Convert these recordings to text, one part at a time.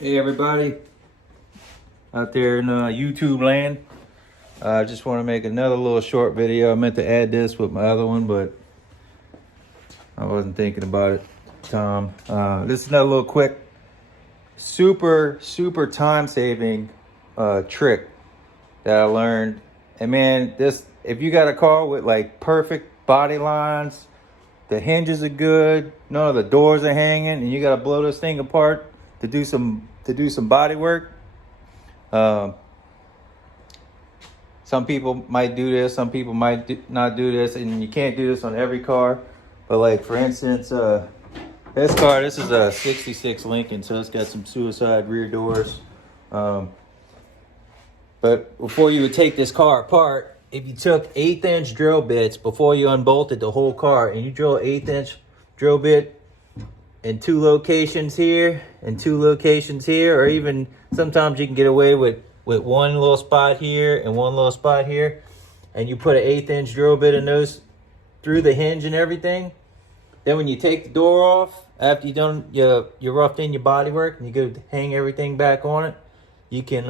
Hey everybody out there in YouTube land. I just want to make another little short video. I meant to add this with my other one, but I wasn't thinking about it, Tom. This is another little quick, super time saving trick that I learned. And man, if you got a car with like perfect body lines, the hinges are good, none of the doors are hanging, and you got to blow this thing apart to do some body work. Some people might do this, some people might not do this, and you can't do this on every car. But like for instance, this is a '66 Lincoln, so it's got some suicide rear doors. But before you would take this car apart, if you took 1/8" drill bits before you unbolted the whole car, and you drill an 1/8" drill bit in 2 locations here and 2 locations here, or even sometimes you can get away with one little spot here and one little spot here, and you put an 1/8" drill bit in those through the hinge and everything. Then when you take the door off, after you roughed in your body work and you go to hang everything back on it, you can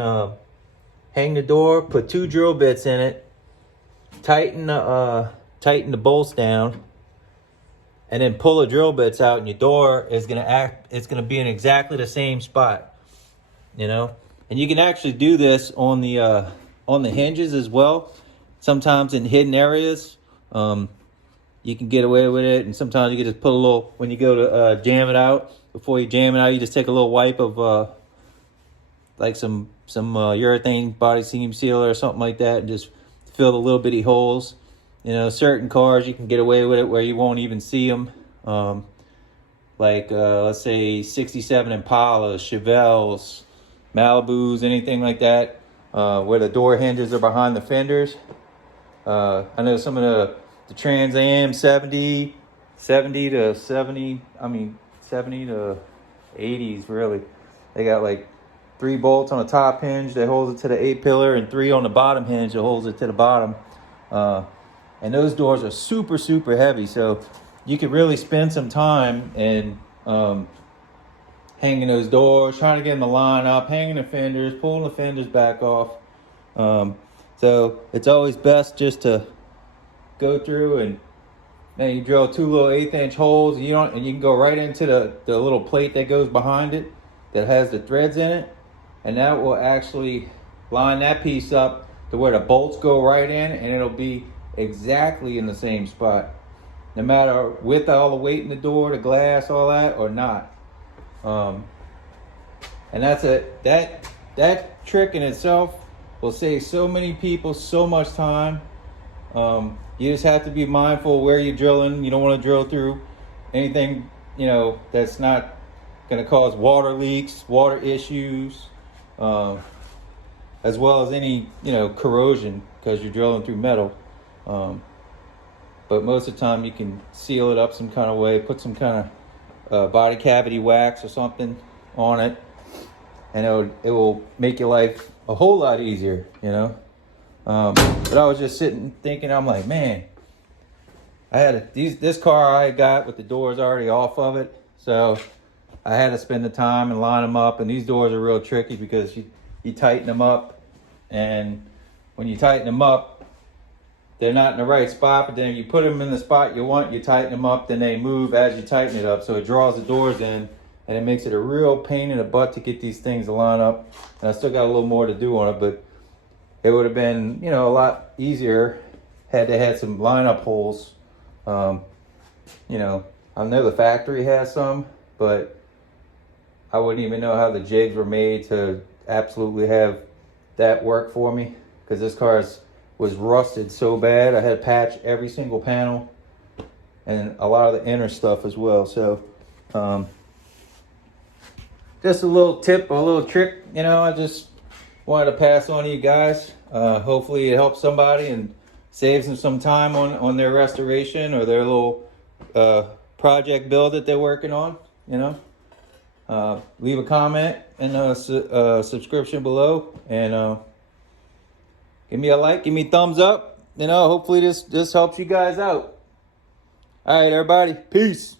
hang the door, put 2 drill bits in it, tighten the bolts down, and then pull the drill bits out, and your door is it's gonna be in exactly the same spot, you know. And you can actually do this on the hinges as well. Sometimes in hidden areas, you can get away with it, and sometimes you can just put a little, when you go to jam it out, before you jam it out, you just take a little wipe of like some urethane body seam sealer or something like that, and just fill the little bitty holes. You know, certain cars you can get away with it where you won't even see them. Let's say 67 Impalas, Chevelles, Malibus, anything like that, where the door hinges are behind the fenders. I know some of the Trans Am 70 to 80s really. They got like 3 bolts on the top hinge that holds it to the 8-pillar, and 3 on the bottom hinge that holds it to the bottom. And those doors are super heavy, so you could really spend some time in hanging those doors, trying to get them to line up, hanging the fenders, pulling the fenders back off. So it's always best just to go through and then you drill 2 little 1/8" holes, and you can go right into the little plate that goes behind it that has the threads in it, and that will actually line that piece up to where the bolts go right in, and it'll be exactly in the same spot, no matter with all the weight in the door, the glass, all that, or not. And that's it. That trick in itself will save so many people so much time. You just have to be mindful where you're drilling. You don't want to drill through anything, that's not going to cause water leaks, water issues, as well as any, corrosion, because you're drilling through metal. But most of the time you can seal it up some kind of way, put some kind of body cavity wax or something on it, and it will make your life a whole lot easier, But I was just sitting thinking, I'm like, man, I had this car I got with the doors already off of it, so I had to spend the time and line them up. And these doors are real tricky because you tighten them up, and when you tighten them up, they're not in the right spot, but then if you put them in the spot you want, you tighten them up, then they move as you tighten it up, so it draws the doors in, and it makes it a real pain in the butt to get these things to line up. And I still got a little more to do on it, but it would have been, a lot easier had they had some line-up holes. I know the factory has some, but I wouldn't even know how the jigs were made to absolutely have that work for me, because this car was rusted so bad. I had to patch every single panel and a lot of the inner stuff as well. So just a little tip, a little trick, I just wanted to pass on to you guys. Hopefully it helps somebody and saves them some time on their restoration or their little project build that they're working on. Leave a comment and a subscription below, and give me a like, give me a thumbs up. Hopefully this helps you guys out. All right, everybody, peace.